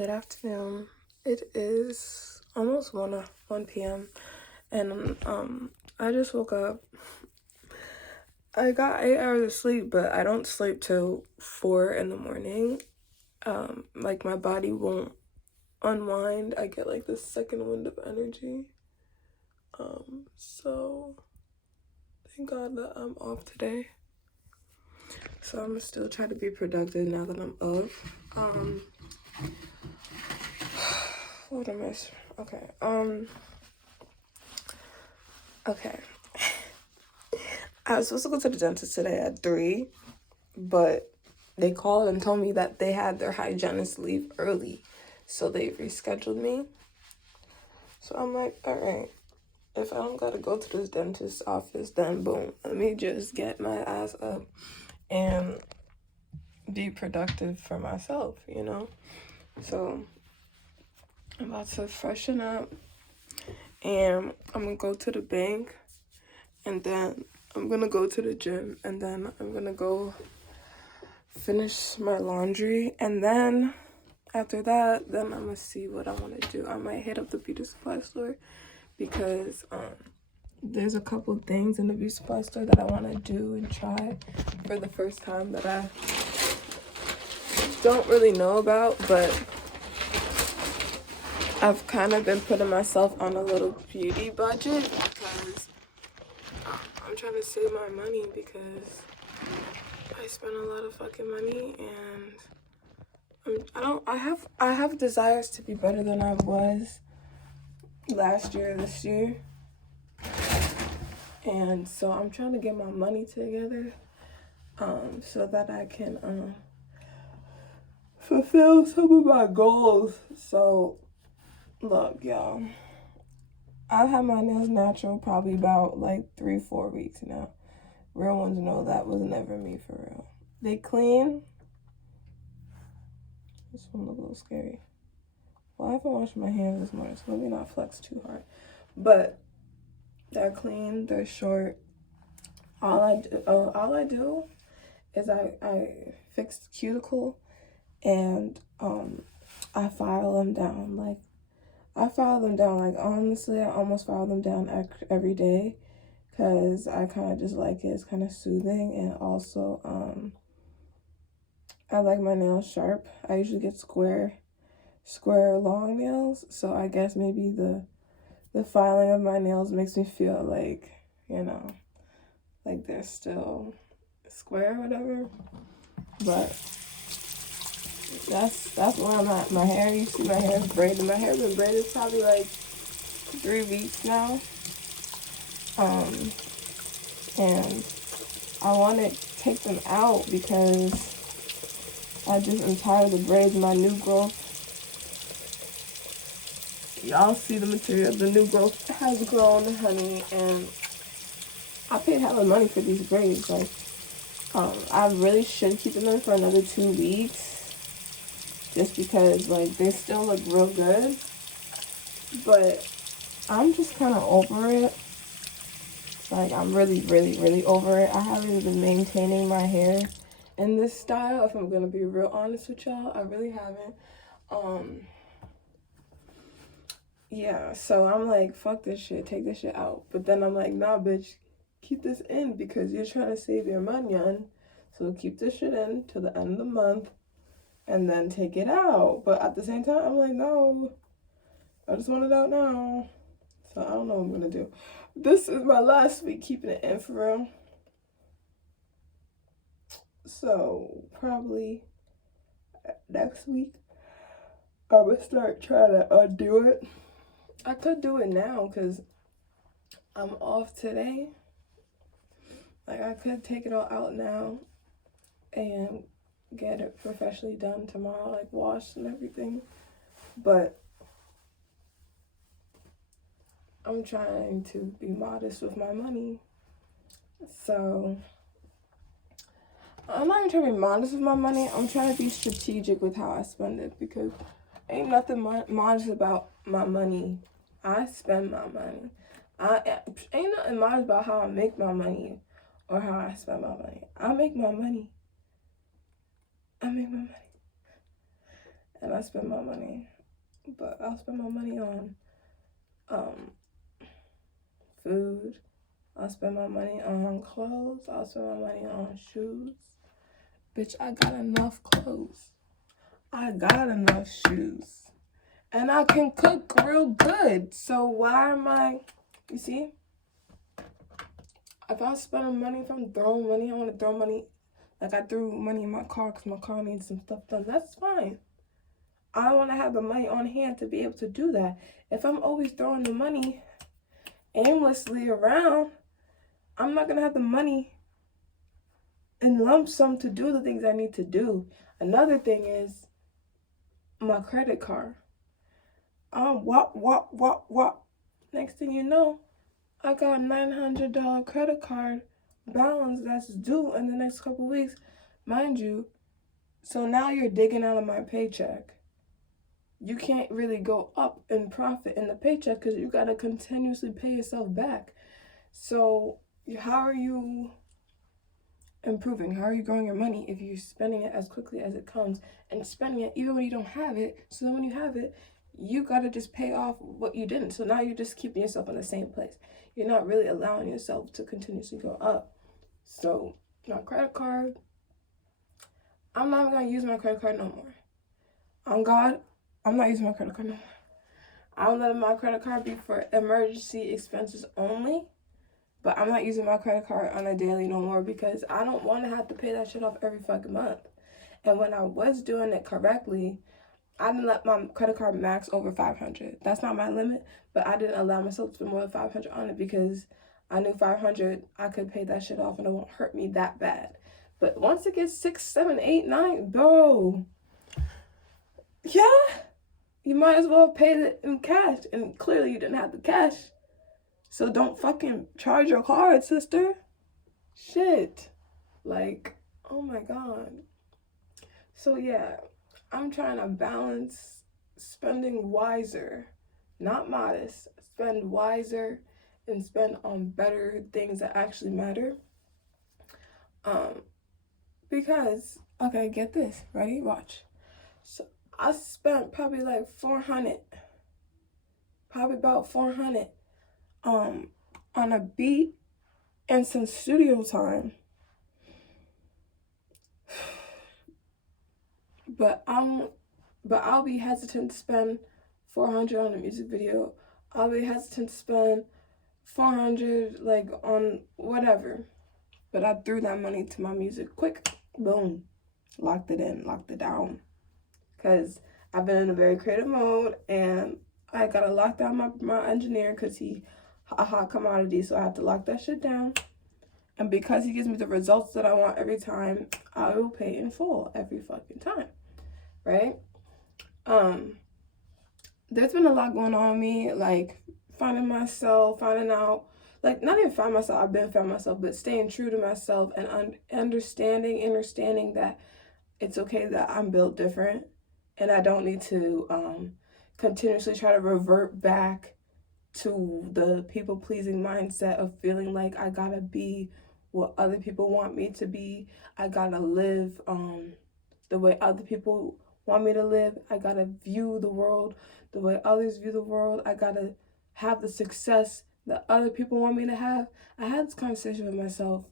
Good afternoon. It is almost 1 p.m. and I just woke up. I got 8 hours of sleep, but I don't sleep till 4 in the morning. Like my body won't unwind. I get like this second wind of energy. So thank God that I'm off today. So I'm gonna still try to be productive now that I'm off. What am I? Okay. Okay. I was supposed to go to the dentist today at 3, but they called and told me that they had their hygienist leave early, so they rescheduled me. So I'm like, all right, if I don't gotta go to this dentist's office, then boom, let me just get my ass up and be productive for myself, you know? So I'm about to freshen up and I'm gonna go to the bank, and then I'm gonna go to the gym, and then I'm gonna go finish my laundry, and then after that, then I'm gonna see what I want to do. I might hit up the beauty supply store because there's a couple things in the beauty supply store that I want to do and try for the first time that I don't really know about, but I've kind of been putting myself on a little beauty budget because I'm trying to save my money because I spend a lot of fucking money, and I have desires to be better than I was last year, this year. And so I'm trying to get my money together so that I can fulfill some of my goals. So look, y'all, I've had my nails natural probably about like 3-4 weeks now. Real ones know that was never me for real. They clean. This one look a little scary. Well, I haven't washed my hands this morning, so let me not flex too hard. But they're clean, they're short. All I do is I fix the cuticle, and I file them down. Like honestly, I almost file them down every day because I kind of just like it. It's kind of soothing, and also I like my nails sharp. I usually get square long nails, so I guess maybe the filing of my nails makes me feel like, you know, like they're still square or whatever. But that's where I'm at. My hair, you see my hair is braided. My hair's been braided probably like 3 weeks now. And I want to take them out because I just am tired of the braids. My new growth, y'all see the material. The new growth has grown, honey, and I paid hella money for these braids. Like, I really should keep them in for another 2 weeks. Just because, like, they still look real good. But I'm just kind of over it. Like, I'm really, really, really over it. I haven't been maintaining my hair in this style, if I'm going to be real honest with y'all. I really haven't. Yeah, so I'm like, fuck this shit. Take this shit out. But then I'm like, nah, bitch. Keep this in because you're trying to save your money, so keep this shit in till the end of the month and then take it out. But at the same time, I'm like, no, I just want it out now. So I don't know what I'm gonna do. This is my last week keeping it in for real. So probably next week I'm gonna start trying to undo it. I could do it now because I'm off today. Like, I could take it all out now and get it professionally done tomorrow, like washed and everything. But I'm trying to be modest with my money. So I'm not even trying to be modest with my money. I'm trying to be strategic with how I spend it because ain't nothing modest about my money. I spend my money. Ain't nothing modest about how I make my money or how I spend my money. I make my money. And I I spend my money. But I'll spend my money on food. I'll spend my money on clothes. I'll spend my money on shoes. Bitch, I got enough clothes. I got enough shoes. And I can cook real good. So why am I, you see? If I'm spending money, if I'm throwing money, I want to throw money. Like I threw money in my car because my car needs some stuff done. That's fine. I want to have the money on hand to be able to do that. If I'm always throwing the money aimlessly around, I'm not going to have the money in lump sum to do the things I need to do. Another thing is my credit card. Wop. Next thing you know, I got $900 credit card balance that's due in the next couple weeks. Mind you, so now you're digging out of my paycheck. You can't really go up in profit in the paycheck because you got to continuously pay yourself back. So how are you improving? How are you growing your money if you're spending it as quickly as it comes and spending it even when you don't have it? So then when you have it, you got to just pay off what you didn't. So now you're just keeping yourself in the same place. You're not really allowing yourself to continuously go up. So my credit card, I'm not going to use my credit card no more. On God, I'm not using my credit card no more. I'm letting my credit card be for emergency expenses only. But I'm not using my credit card on a daily no more because I don't want to have to pay that shit off every fucking month. And when I was doing it correctly, I didn't let my credit card max over $500. That's not my limit, but I didn't allow myself to spend more than $500 on it because I knew $500, I could pay that shit off and it won't hurt me that bad. But once it gets 6, 7, 8, 9, bro, yeah, you might as well pay it in cash. And clearly you didn't have the cash. So don't fucking charge your card, sister. Shit. Like, oh my God. So yeah, I'm trying to balance spending wiser, not modest. Spend wiser and spend on better things that actually matter. Because, okay, get this. Ready? Watch. So I spent probably like $400. Probably about $400. On a beat and some studio time. But I'll be hesitant to spend $400 on a music video. I'll be hesitant to spend $400 like on whatever. But I threw that money to my music quick. Boom. Locked it in, locked it down. Because I've been in a very creative mode and I gotta lock down my engineer because he a hot commodity, so I have to lock that shit down. And because he gives me the results that I want every time, I will pay in full every fucking time, right? There's been a lot going on with me, like finding myself, finding out, like not even find myself, I've been finding myself, but staying true to myself and understanding that it's okay that I'm built different and I don't need to continuously try to revert back to the people-pleasing mindset of feeling like I gotta be what other people want me to be. I gotta live the way other people want me to live. I gotta view the world the way others view the world. I gotta have the success that other people want me to have. I had this conversation with myself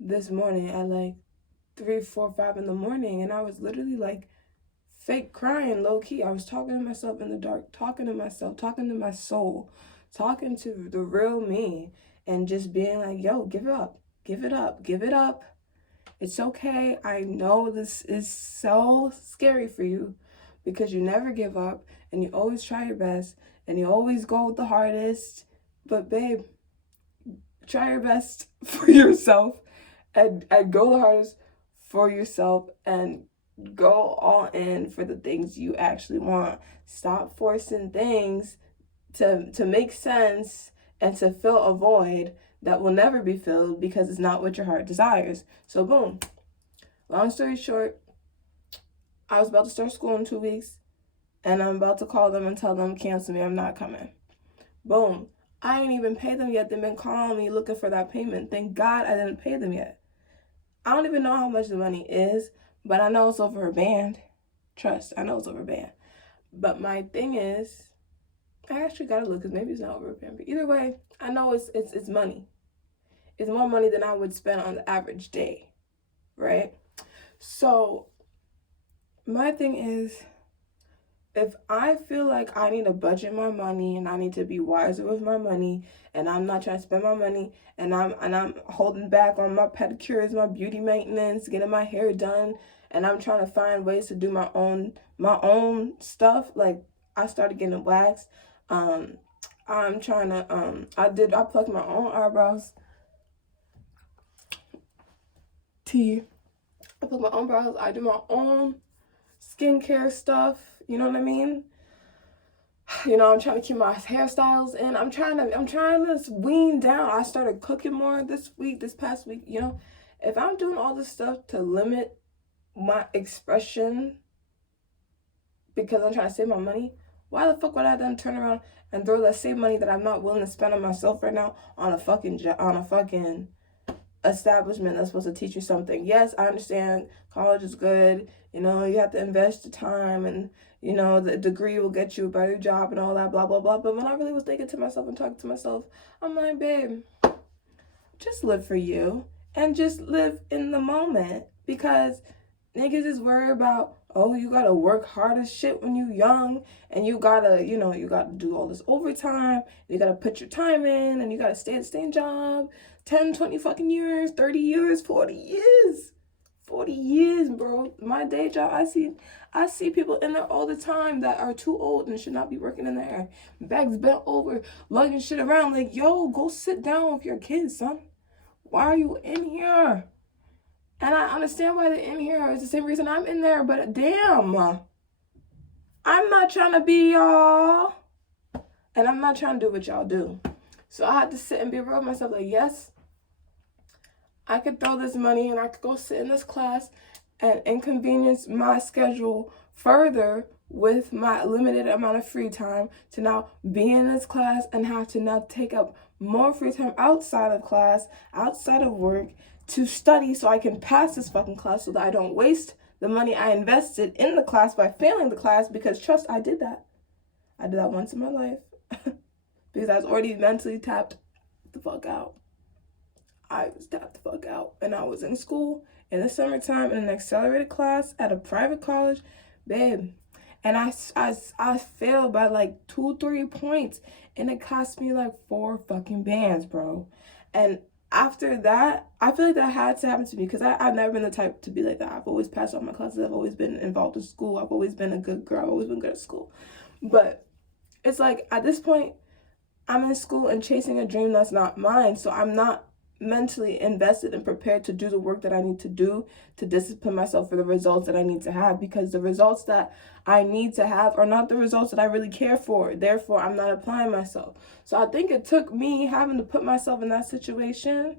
this morning at like 3, 4, 5 in the morning, and I was literally like fake crying, low key. I was talking to myself in the dark, talking to myself, talking to my soul, talking to the real me, and just being like, yo, give it up, give it up, give it up. It's okay. I know this is so scary for you because you never give up and you always try your best and you always go with the hardest. But babe, try your best for yourself and go the hardest for yourself and go all in for the things you actually want. Stop forcing things to make sense and to fill a void that will never be filled because it's not what your heart desires. So boom. Long story short, I was about to start school in 2 weeks and I'm about to call them and tell them cancel me, I'm not coming. Boom. I ain't even paid them yet. They've been calling me looking for that payment. Thank God I didn't pay them yet. I don't even know how much the money is, but I know it's over a band. Trust, I know it's over a band. But my thing is, I actually gotta look because maybe it's not over a band. But either way, I know it's money. It's more money than I would spend on the average day, right? So my thing is, if I feel like I need to budget my money and I need to be wiser with my money, and I'm not trying to spend my money, and I'm holding back on my pedicures, my beauty maintenance, getting my hair done, and I'm trying to find ways to do my own stuff. Like, I started getting waxed. I'm trying to I plucked my own eyebrows. I pluck my own brows. I do my own skincare stuff. You know what I mean? You know, I'm trying to keep my hairstyles in. I'm trying to wean down. I started cooking more this past week. You know, if I'm doing all this stuff to limit my expression because I'm trying to save my money, why the fuck would I then turn around and throw that same money that I'm not willing to spend on myself right now on a fucking establishment that's supposed to teach you something? Yes, I understand college is good. You know, you have to invest the time, and you know, the degree will get you a better job and all that, blah, blah, blah. But when I really was thinking to myself and talking to myself, I'm like, babe, just live for you and just live in the moment, because niggas is worried about, oh, you gotta work hard as shit when you young, and you gotta, you know, you gotta do all this overtime, you gotta put your time in, and you gotta stay at the same job 10, 20 fucking years, 30 years, 40 years. 40 years, bro. My day job, I see people in there all the time that are too old and should not be working in there. Bags bent over, lugging shit around. Like, yo, go sit down with your kids, son. Why are you in here? And I understand why they're in here. It's the same reason I'm in there, but damn. I'm not trying to be y'all. And I'm not trying to do what y'all do. So I had to sit and be real with myself. Like, yes, I could throw this money and I could go sit in this class and inconvenience my schedule further with my limited amount of free time to now be in this class and have to now take up more free time outside of class, outside of work, to study so I can pass this fucking class so that I don't waste the money I invested in the class by failing the class, because trust, I did that. I did that once in my life because I was already mentally tapped the fuck out. I was tapped the fuck out, and I was in school in the summertime in an accelerated class at a private college, babe. And I failed by like 2-3 points, and it cost me like 4 fucking bands, bro. And after that, I feel like that had to happen to me, because I've never been the type to be like that. I've always passed all my classes. I've always been involved in school. I've always been a good girl. I've always been good at school. But it's like, at this point, I'm in school and chasing a dream that's not mine. So I'm not mentally invested and prepared to do the work that I need to do to discipline myself for the results that I need to have, because the results that I need to have are not the results that I really care for. Therefore, I'm not applying myself. So I think it took me having to put myself in that situation,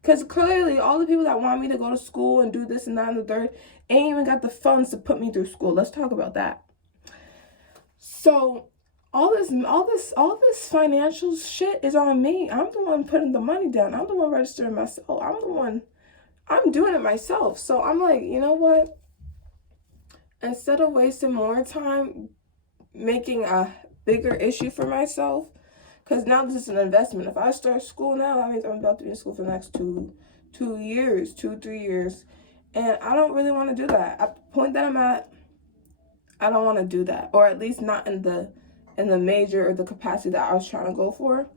because clearly all the people that want me to go to school and do this and that and the third ain't even got the funds to put me through school. Let's talk about that. So all this financial shit is on me. I'm the one putting the money down. I'm the one registering myself. I'm doing it myself. So I'm like, you know what? Instead of wasting more time making a bigger issue for myself, because now this is an investment. If I start school now, that means I'm about to be in school for the next 3 years. And I don't really want to do that. At the point that I'm at, I don't want to do that. Or at least not in the major or the capacity that I was trying to go for.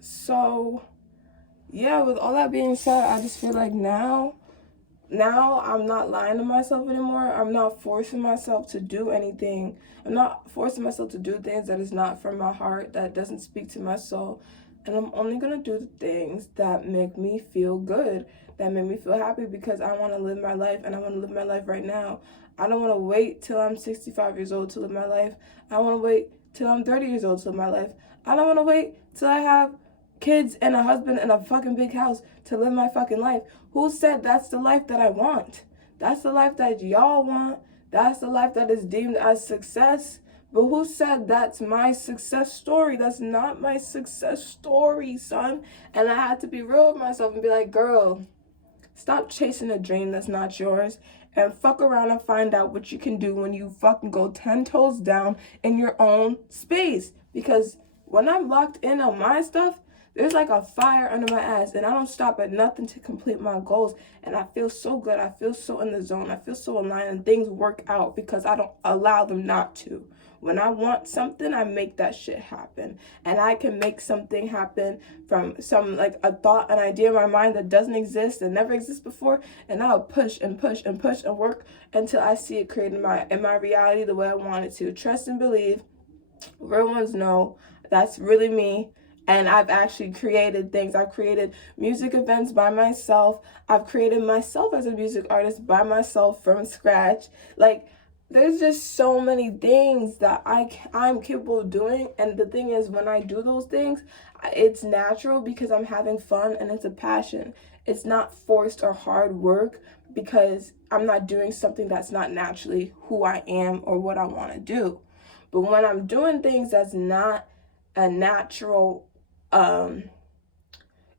So yeah, with all that being said, I just feel like now I'm not lying to myself anymore. I'm not forcing myself to do anything. I'm not forcing myself to do things that is not from my heart, that doesn't speak to my soul. And I'm only going to do the things that make me feel good, that make me feel happy, because I want to live my life, and I want to live my life right now. I don't want to wait till I'm 65 years old to live my life. I want to wait till I'm 30 years old to live my life. I don't want to wait till I have kids and a husband and a fucking big house to live my fucking life. Who said that's the life that I want? That's the life that y'all want. That's the life that is deemed as success. But who said that's my success story? That's not my success story, son. And I had to be real with myself and be like, girl, stop chasing a dream that's not yours and fuck around and find out what you can do when you fucking go 10 toes down in your own space. Because when I'm locked in on my stuff, there's like a fire under my ass, and I don't stop at nothing to complete my goals. And I feel so good. I feel so in the zone. I feel so aligned, and things work out because I don't allow them not to. When I want something, I make that shit happen. And I can make something happen from some, like, a thought, an idea in my mind that doesn't exist and never existed before. And I'll push and push and push and work until I see it created in my reality the way I want it to. Trust and believe. Real ones know that's really me. And I've actually created things. I've created music events by myself. I've created myself as a music artist by myself from scratch. Like, there's just so many things that I'm capable of doing. And the thing is, when I do those things, it's natural because I'm having fun and it's a passion. It's not forced or hard work because I'm not doing something that's not naturally who I am or what I want to do. But when I'm doing things that's not a natural,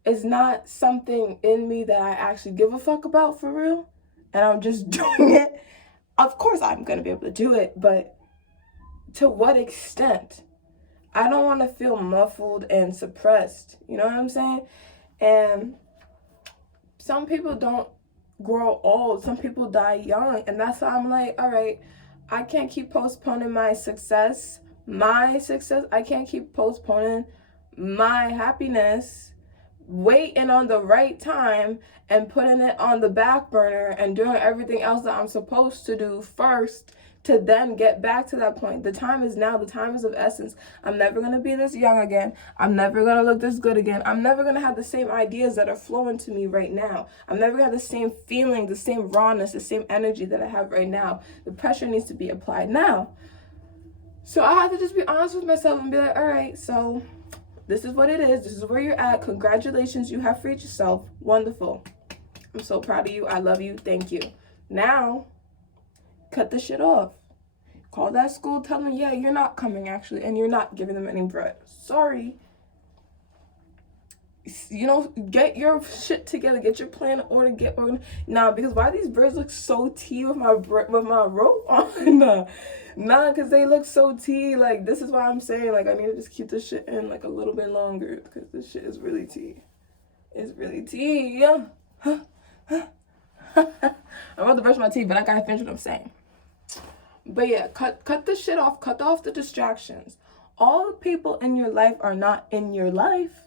it's not something in me that I actually give a fuck about for real, and I'm just doing it, of course I'm going to be able to do it, but to what extent? I don't want to feel muffled and suppressed, you know what I'm saying? And some people don't grow old, some people die young, and that's why I'm like, all right, I can't keep postponing my success. I can't keep postponing my happiness, waiting on the right time and putting it on the back burner and doing everything else that I'm supposed to do first to then get back to that point. The time is now. The time is of essence. I'm never going to be this young again. I'm never going to look this good again. I'm never going to have the same ideas that are flowing to me right now. I'm never going to have the same feeling, the same rawness, the same energy that I have right now. The pressure needs to be applied now. So I have to just be honest with myself and be like, all right, so this is what it is. This is where you're at. Congratulations. You have freed yourself. Wonderful. I'm so proud of you. I love you. Thank you. Now, cut the shit off. Call that school. Tell them, yeah, you're not coming, actually. And you're not giving them any bread. Sorry. You know, get your shit together. Get your plan in order. Get organized. Nah, because why these braids look so tea with my rope on? Nah, because they look so tea. Like, this is why I'm saying, like, I need to just keep this shit in, like, a little bit longer. Because this shit is really tea. It's really tea. Yeah. I'm about to brush my teeth, but I gotta finish what I'm saying. But yeah, cut the shit off. Cut off the distractions. All the people in your life are not in your life.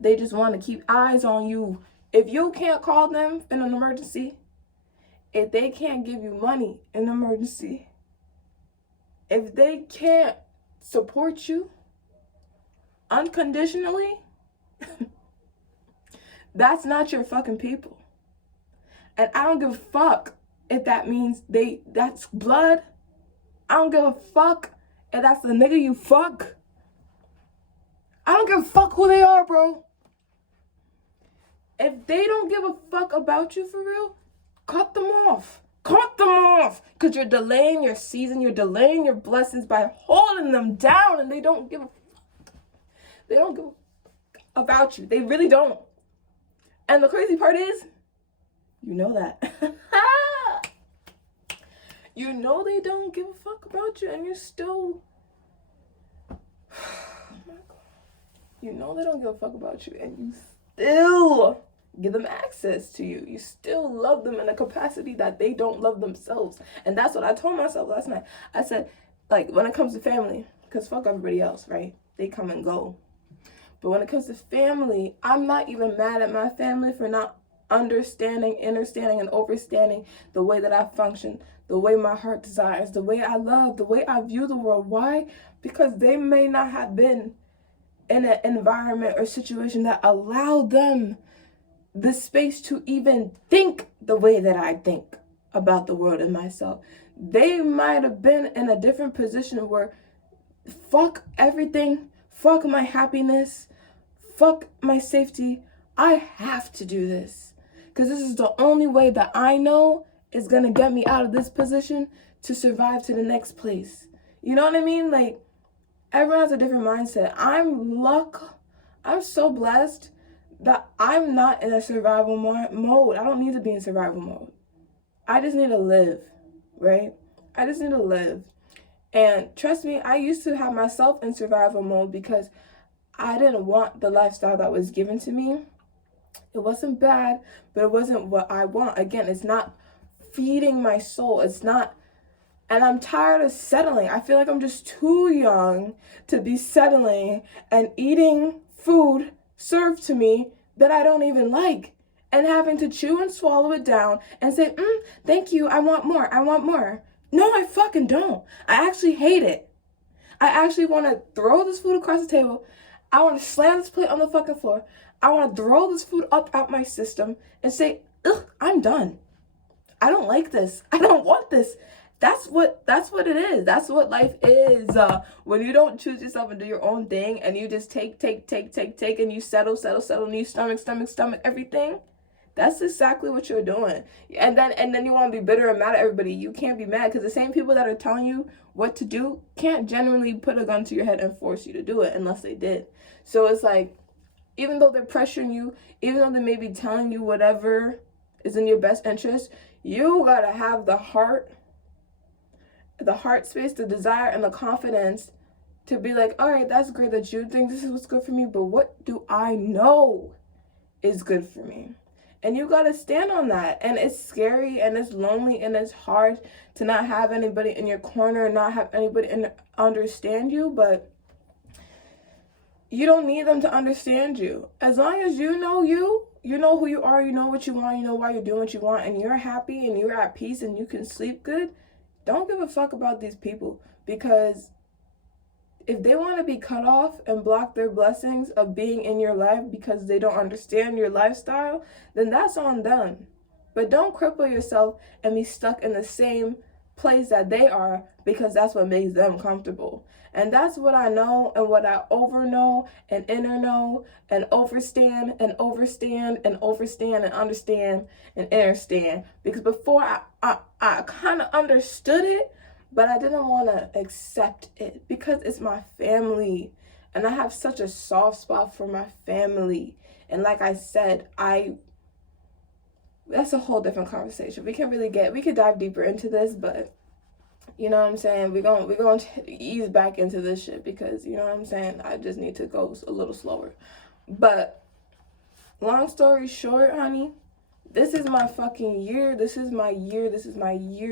They just want to keep eyes on you. If you can't call them in an emergency, if they can't give you money in an emergency, if they can't support you unconditionally, that's not your fucking people. And I don't give a fuck if that means that's blood. I don't give a fuck if that's the nigga you fuck. I don't give a fuck who they are, bro. If they don't give a fuck about you for real, cut them off. Cut them off. Because you're delaying your season. You're delaying your blessings by holding them down. And they don't give a fuck. They don't give a fuck about you. They really don't. And the crazy part is, you know that. You know they don't give a fuck about you, and you're still... Oh my God. You know they don't give a fuck about you, and you still give them access to you. You still love them in a capacity that they don't love themselves. And that's what I told myself last night. I said, like, when it comes to family, because fuck everybody else, right? They come and go. But when it comes to family, I'm not even mad at my family for not understanding, understanding, and overstanding the way that I function, the way my heart desires, the way I love, the way I view the world. Why? Because they may not have been in an environment or situation that allowed them the space to even think the way that I think about the world and myself. They might have been in a different position where fuck everything, fuck my happiness, fuck my safety. I have to do this because this is the only way that I know is going to get me out of this position to survive to the next place. You know what I mean? Like, everyone has a different mindset. I'm so blessed that I'm not in a survival mode. I don't need to be in survival mode. I just need to live, right? I just need to live. And trust me, I used to have myself in survival mode because I didn't want the lifestyle that was given to me. It wasn't bad, but it wasn't what I want. Again, it's not feeding my soul. It's not, and I'm tired of settling. I feel like I'm just too young to be settling and eating food served to me that I don't even like, and having to chew and swallow it down and say, thank you, I want more, I want more. No, I fucking don't. I actually hate it. I actually want to throw this food across the table. I want to slam this plate on the fucking floor. I want to throw this food up out my system and say, ugh, I'm done. I don't like this. I don't want this. That's what it is. That's what life is. When you don't choose yourself and do your own thing, and you just take, and you settle, and you stomach everything. That's exactly what you're doing. And then you want to be bitter and mad at everybody. You can't be mad, because the same people that are telling you what to do can't genuinely put a gun to your head and force you to do it unless they did. So it's like, even though they're pressuring you, even though they may be telling you whatever is in your best interest, you gotta have the heart space, the desire, and the confidence to be like, all right, that's great that you think this is what's good for me, but what do I know is good for me? And you gotta stand on that. And it's scary, and it's lonely, and it's hard to not have anybody in your corner and not have anybody understand you, but you don't need them to understand you. As long as you know who you are, you know what you want, you know why you're doing what you want, and you're happy and you're at peace and you can sleep good, don't give a fuck about these people. Because if they want to be cut off and block their blessings of being in your life because they don't understand your lifestyle, then that's on them. But don't cripple yourself and be stuck in the same place that they are, because that's what makes them comfortable. And that's what I know, and what I overknow and inner know and overstand and understand and understand. Because before I kind of understood it, but I didn't want to accept it because it's my family. And I have such a soft spot for my family. And like I said, that's a whole different conversation. We could dive deeper into this, but you know what I'm saying? We're going to ease back into this shit because, you know what I'm saying? I just need to go a little slower. But long story short, honey, this is my fucking year. This is my year.